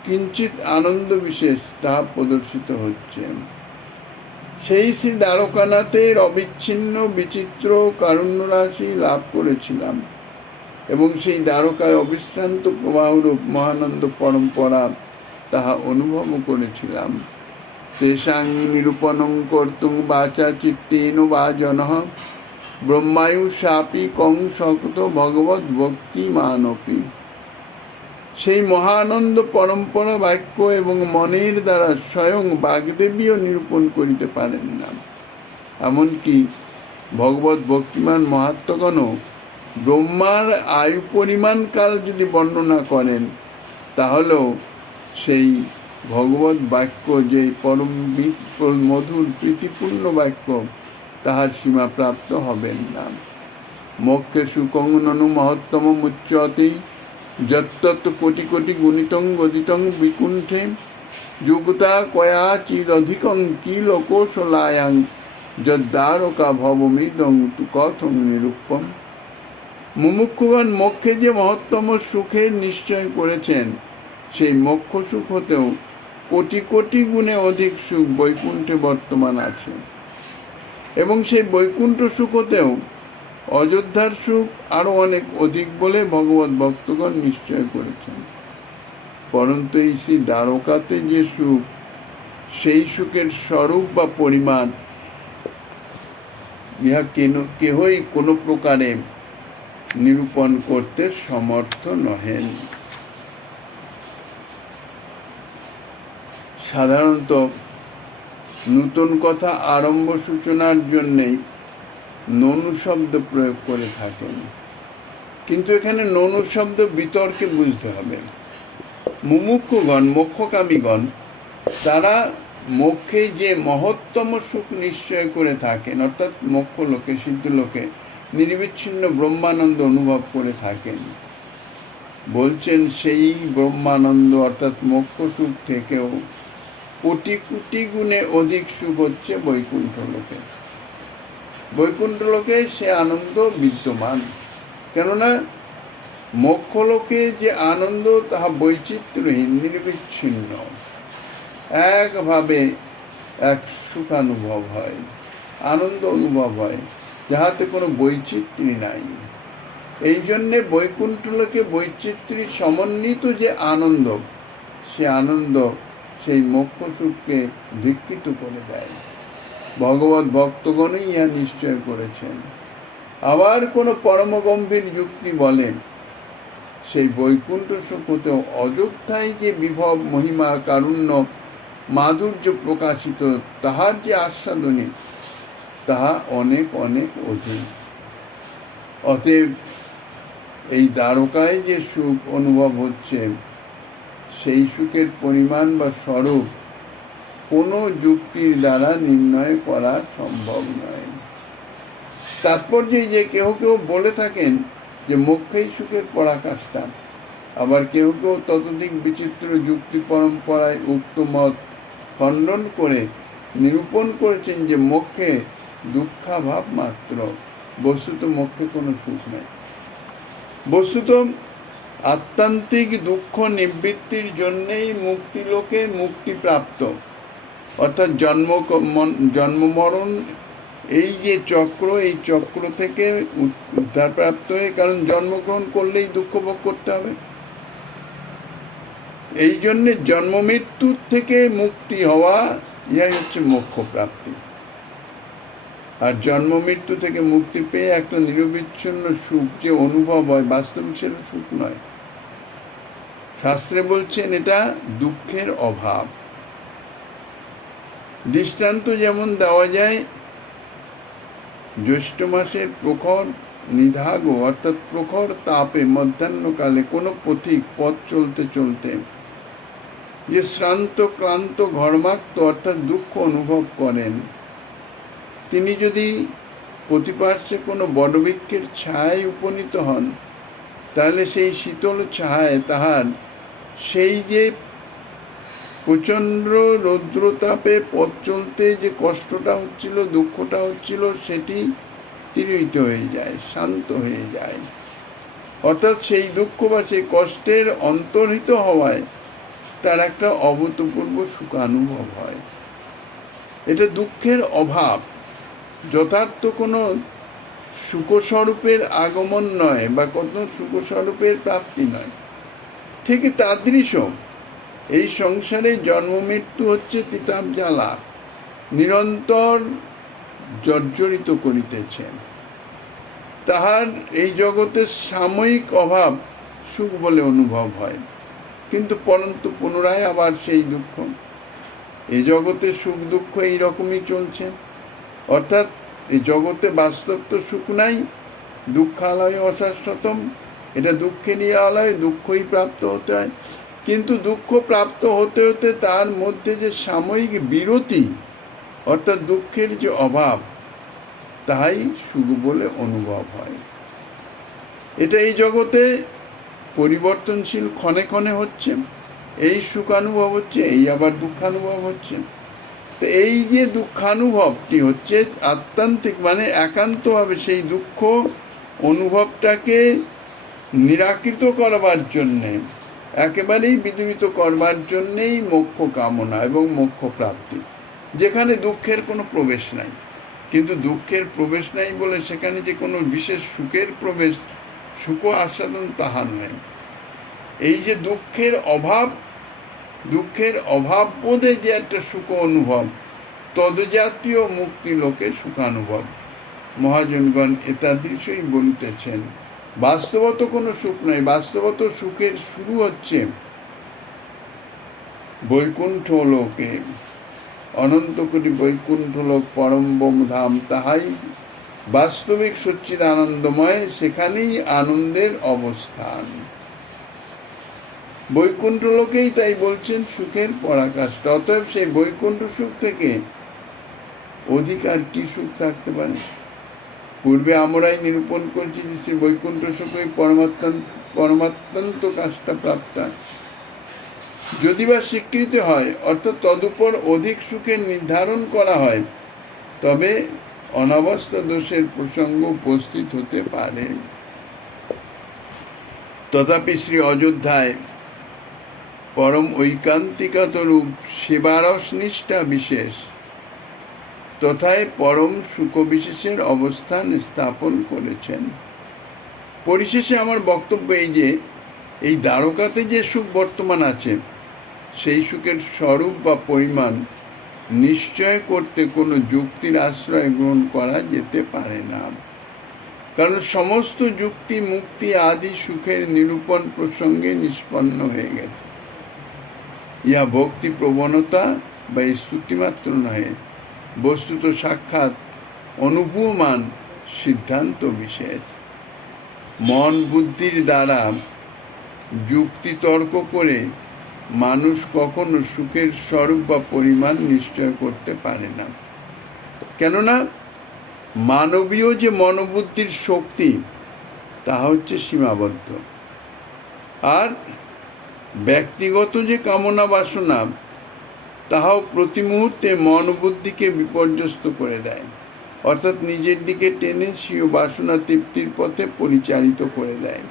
কিঞ্চিত আনন্দ বিশেষ তাহা প্রদর্শিত হচ্ছে। সেই শ্রী দ্বারকানাথের অবিচ্ছিন্ন বিচিত্র কারুণ্যরাশি লাভ করেছিলাম এবং সেই দ্বারকায় অবিশ্রান্ত প্রবাহরূপ মহানন্দ পরম্পরা তাহা অনুভব করেছিলাম। তেষাং নিরূপণং কর্তুং বাচা চিত্তেন বা জনঃ ব্রহ্মায়ু সাপি কং শক্ত ভগবত ভক্তি মানপি। সেই মহানন্দ পরম্পরা বাক্য এবং মনের দ্বারা স্বয়ং বাগদেবীও নিরূপণ করিতে পারেন না। এমনকি ভগবত ভক্তিমান মহাত্মগণও ব্রহ্মার আয়ু পরিমাণ কাল যদি বর্ণনা করেন, তাহলেও সেই ভগবত বাক্য যে পরম মধুর প্রীতিপূর্ণ বাক্য, তাহার সীমা প্রাপ্ত হবেন না। মোক্ষে সুকং ননু মহত্তম মুচ্যতে যত্তৎ কোটি কোটি গুণিতং গদিতং বিকুণ্ঠে যুগতা কয়াচিদধিকং কিল কৌশলায়াং যদ্দারকা ভবমিদং তু কথং নিরূপম। মুমুক্ষুগণ মোক্ষে যে মহত্তম সুখের নিশ্চয় করেছেন, সেই মোক্ষ সুখ হতেও কোটি কোটি গুণে অধিক সুখ বৈকুণ্ঠে বর্তমান আছে এবং সেই বৈকুণ্ঠ সুখ হতেও অযোধ্যার সুখ আরো অনেক অধিক বলে ভগবত ভক্তগণ নিশ্চয় করেছেন। পরন্তু এই শ্রী দ্বারকাতে যে সুখ, সেই সুখের স্বরূপ বা পরিমাণ ইহা কেহই কোনো প্রকারে নিরূপণ করতে সমর্থ নহেন। সাধারণত নূতন কথা আরম্ভ সূচনার জন্যেই ননু শব্দ প্রয়োগ করে থাকেন, কিন্তু এখানে ননু শব্দ বিতর্কে বুঝতে হবে। মুমুক্ষুগণ, মোক্ষকামীগণ, তারা মোক্ষে যে মহত্তম সুখ নিশ্চয় করে থাকেন, অর্থাৎ মোক্ষ লোকে, সিদ্ধ লোকে নির্বিচ্ছিন্ন ব্রহ্মানন্দ অনুভব করে থাকেন। বলছেন সেই ব্রহ্মানন্দ অর্থাৎ মোক্ষ সুখ থেকেও কোটি কোটি গুণে অধিক সুখ হচ্ছে বৈকুণ্ঠ লোকে। বৈকুণ্ঠ লোকে সে আনন্দ বিদ্যমান, কেননা মোক্ষলোকে যে আনন্দ তাহা বৈচিত্র্যহীন, নির্বিচ্ছিন্ন, একভাবে এক সুখানুভব হয়, আনন্দ অনুভব হয়, যাহাতে কোনো বৈচিত্র্য নাই। এই জন্যে বৈকুণ্ঠ লোকে বৈচিত্র্য সমন্বিত যে আনন্দ, সে আনন্দ সেই মোক্ষ সুখকে বিকৃত করে দেয়। ভগবত ভক্তগণই ইহা নিশ্চয় করেছেন। আবার কোনো পরমগম্ভীর যুক্তি বলেন, সেই বৈকুণ্ঠ সুখ হতেও অযোধ্যায় যে বিভব, মহিমা, কারুণ্য, মাধুর্য প্রকাশিত, তাহার যে আস্বাদনী, তাহা অনেক অনেক অধিক। অতএব এই দ্বারকায় যে সুখ অনুভব হচ্ছে, সেই সুখের পরিমাণ বা স্বরূপ কোনো যুক্তির দ্বারা নির্ণয় করা সম্ভব নয়। তাৎপর্য যে কেউ কেউ বলে থাকেন যে মোক্ষেই সুখের পরাকাষ্ঠা, আবার কেউ কেউ ততোধিক বিচিত্র যুক্তি পরম্পরায় উক্ত মত খণ্ডন করে নিরূপণ করেছেন যে মোক্ষে দুঃখাভাব মাত্র, বস্তুত মোক্ষে কোনো সুখ নেই। বস্তুত আত্মান্তিক দুঃখ নিবৃত্তির জন্যেই মুক্তিলোকে মুক্তিপ্রাপ্ত, অর্থাৎ জন্ম মরণ এই যে চক্র, এই চক্র থেকে উদ্ধারপ্রাপ্ত হয়ে, কারণ জন্মগ্রহণ করলেই দুঃখ ভোগ করতে হবে, এই জন্যে জন্ম মৃত্যুর থেকে মুক্তি হওয়া, ইহাই হচ্ছে মোক্ষ প্রাপ্তি। আর জন্ম মৃত্যু থেকে মুক্তি পেয়ে একটা নিরবিচ্ছিন্ন সুখ যে অনুভব হয়, বাস্তবিক সেটা সুখ নয়। শাস্ত্রে বলছেন এটা দুঃখের অভাব। দৃষ্টান্ত যেমন দেওয়া যায়, জ্যৈষ্ঠ মাসের প্রখর নিধাগ অর্থাৎ প্রখর তাপে মধ্যাহ্নকালে কোনো পথিক পথ চলতে চলতে যে শ্রান্ত ক্লান্ত ঘর্মাক্ত অর্থাৎ দুঃখ অনুভব করেন, তিনি যদি প্রতিপার্শ্বে কোনো বটবৃক্ষের ছায়ায় উপনীত হন, তাহলে সেই শীতল ছায়ায় তাহার সেই যে প্রচণ্ড রৌদ্রতাপে পথ চলতে যে কষ্টটা হচ্ছিল, দুঃখটা হচ্ছিল, সেটি তিরোহিত হয়ে যায়, শান্ত হয়ে যায়। অর্থাৎ সেই দুঃখ বা সেই কষ্টের অন্তর্হিত হওয়ায় তার একটা অভূতপূর্ব সুখানুভব হয়। এটা দুঃখের অভাব, যথার্থ কোনো সুখস্বরূপের আগমন নয় বা কোনো সুখস্বরূপের প্রাপ্তি নয়। ঠিক তাদৃশ এই সংসারে জন্ম মৃত্যু হচ্ছে তিতাব জ্বালা, নিরন্তর জর্জরিত করিতেছেন। তাহার এই জগতের সাময়িক অভাব সুখ বলে অনুভব হয়, কিন্তু পরন্তু পুনরায় আবার সেই দুঃখ। এই জগতে সুখ দুঃখ এইরকমই চলছে, অর্থাৎ এই জগতে বাস্তব তো সুখ নাই, দুঃখালয় অশাশ্বতম, এটা দুঃখেরই আলয়, দুঃখই প্রাপ্ত হতে হয়। কিন্তু দুঃখ প্রাপ্ত হতে হতে তার মধ্যে যে সাময়িক বিরতি অর্থাৎ দুঃখের যে অভাব, তাই সুখ বলে অনুভব হয়। এটা এই জগতে পরিবর্তনশীল, ক্ষণে ক্ষণে হচ্ছে, এই সুখানুভব হচ্ছে, এই আবার দুঃখানুভব হচ্ছে। তো এই যে দুঃখানুভবটি হচ্ছে আত্মান্তিক, মানে একান্তভাবে সেই দুঃখ অনুভবটাকে নিরাকৃত করবার জন্যে, একেবারেই বিদূরিত করবার জন্যেই মোক্ষ কামনা এবং মোক্ষ প্রাপ্তি, যেখানে দুঃখের কোনো প্রবেশ নাই। কিন্তু দুঃখের প্রবেশ নাই বলে সেখানে যে কোনো বিশেষ সুখের প্রবেশ, সুখ আস্বাদন তাহা নয়। এই যে দুঃখের অভাব বোধে যে একটা সুখ অনুভব, তদজাতীয় মুক্তি লোকে সুখানুভব। মহাজনগণ এতাদৃশই বলিতেছেন। বাস্তবত কোনো সুখ নাই, বাস্তবত সুখের শুরু হচ্ছে বৈকুণ্ঠ লোকে। অনন্ত কোটি বৈকুণ্ঠ লোক পরম ব্রহ্ম ধাম, তাহাই বাস্তবিক সচ্চিদ আনন্দময়, সেখানেই আনন্দের অবস্থান। বৈকুণ্ঠ লোকেই তাই বলছেন সুখের পরাকাষ্ঠা। অতএব সেই বৈকুণ্ঠ সুখ থেকে অধিক আর কি সুখ থাকতে পারে? পূর্বে আমরাই নিরূপণ করছি যে সেই বৈকুণ্ঠ সুখই পরমাত্মান্ত কাষ্ঠা প্রাপ্তা। যদি বা স্বীকৃতি হয়, অর্থাৎ তদুপর অধিক সুখের নির্ধারণ করা হয়, তবে অনাবস্থা দোষের প্রসঙ্গ উপস্থিত হতে পারে। তথাপি শ্রী অযোধ্যায় পরম ঐকান্তিকতরূপ সেবারসনিষ্ঠা বিশেষ, তথায় পরম সুখ বিশেষের অবস্থান স্থাপন করেছেন। পরিশেষে আমার বক্তব্য এই যে, এই দ্বারকাতে যে সুখ বর্তমান আছে, সেই সুখের স্বরূপ বা পরিমাণ নিশ্চয় করতে কোনো যুক্তির আশ্রয় গ্রহণ করা যেতে পারে না। কারণ সমস্ত যুক্তি মুক্তি আদি সুখের নিরূপণ প্রসঙ্গে নিষ্পন্ন হয়ে গেছে। ইহা ভক্তি প্রবণতা বা স্তুতিমাত্র নহে, বস্তুত সাক্ষাৎ অনুভূয়মান সিদ্ধান্ত বিশেষ। মন বুদ্ধির দ্বারা যুক্তি তর্ক করে মানুষ কখনো সুখের স্বরূপ বা পরিমাণ নিশ্চয় করতে পারে না। কেননা মানবীয় যে মনোবুদ্ধির শক্তি, তাহা হচ্ছে সীমাবদ্ধ। আর ব্যক্তিগত যে কামনা বাসনা, তাহাও প্রতি মুহূর্তে মনোবুদ্ধিকে বিপর্যস্ত করে দেয়, অর্থাৎ নিজের দিকে টেনে স্বীয় বাসনা তৃপ্তির পথে পরিচালিত করে দেয়।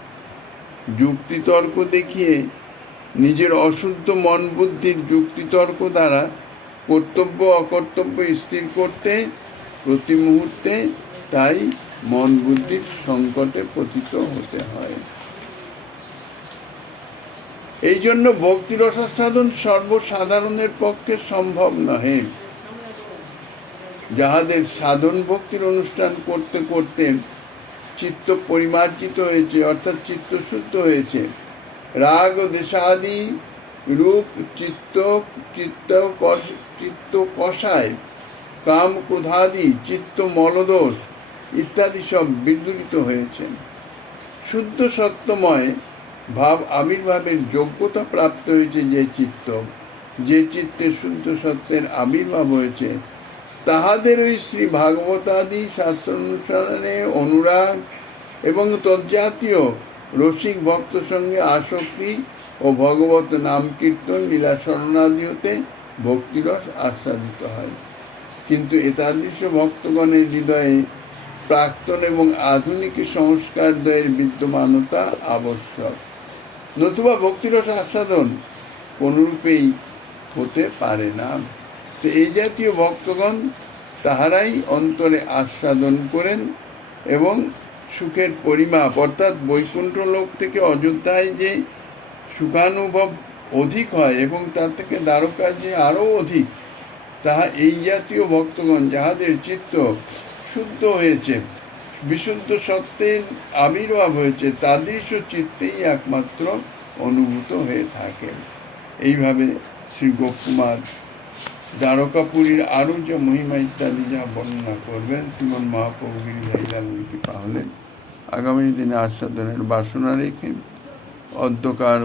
যুক্তিতর্ক দেখিয়ে নিজের অশুদ্ধ মন বুদ্ধির যুক্তিতর্ক দ্বারা কর্তব্য অকর্তব্য স্থির করতে প্রতি মুহূর্তে তাই মন বুদ্ধির সংকটে পতিত হতে হয়। এই জন্য ভক্তিরসাস্বাদন সর্বসাধারণের পক্ষে সম্ভব নহে। যাহাদের সাধন ভক্তির অনুষ্ঠান করতে করতে চিত্ত পরিমার্জিত হয়েছে, অর্থাৎ চিত্ত শুদ্ধ হয়েছে, রাগ দেশাদি রূপ চিত্ত কষায়, কাম ক্রোধাদি চিত্ত মলদোষ ইত্যাদি সব বিদূরিত হয়েছে, শুদ্ধ সত্যময় ভাব আবির্ভাবের যোগ্যতা প্রাপ্ত হয়েছে যে চিত্তে শুদ্ধ সত্যের আবির্ভাব হয়েছে, তাহাদের ওই শ্রী ভাগবতাদি শাস্ত্র অনুসরণে অনুরাগ এবং তজ্জাতীয় রসিক ভক্ত সঙ্গে আসক্তি ও ভগবত নাম কীর্তন লীলা শরণাদি হতে ভক্তিরস আস্বাদিত হয়। কিন্তু এতাদৃশ ভক্তগণের হৃদয়ে প্রাক্তন এবং আধুনিক সংস্কার দ্বয়ের বিদ্যমানতা আবশ্যক, নতুবা ভক্তিরস আস্বাদন কোনরূপেই হতে পারে না। তো এই জাতীয় ভক্তগণ তাহারাই অন্তরে আস্বাদন করেন এবং সুখের পরিমাপ, অর্থাৎ বৈকুণ্ঠ লোক থেকে অযোধ্যায় যে সুখানুভব অধিক হয় এবং তার থেকে দ্বারকা যে আরও অধিক, তাহা এই জাতীয় ভক্তগণ যাহাদের চিত্ত শুদ্ধ হয়েছে, বিশুদ্ধ সত্যের আবির্ভাব হয়েছে, তাদৃশ চিত্তেই একমাত্র অনুভূত হয়ে থাকে। এইভাবে শ্রী গোপকুমার দ্বারকাপুরীর আরও যে মহিমা ইত্যাদি যা বর্ণনা করবেন, শ্রীমন মহাপ্রভু গিরিধারীলাল কৃপা হলে আগামী দিনে আস্বাদনের বাসনা রেখে অধ্যকার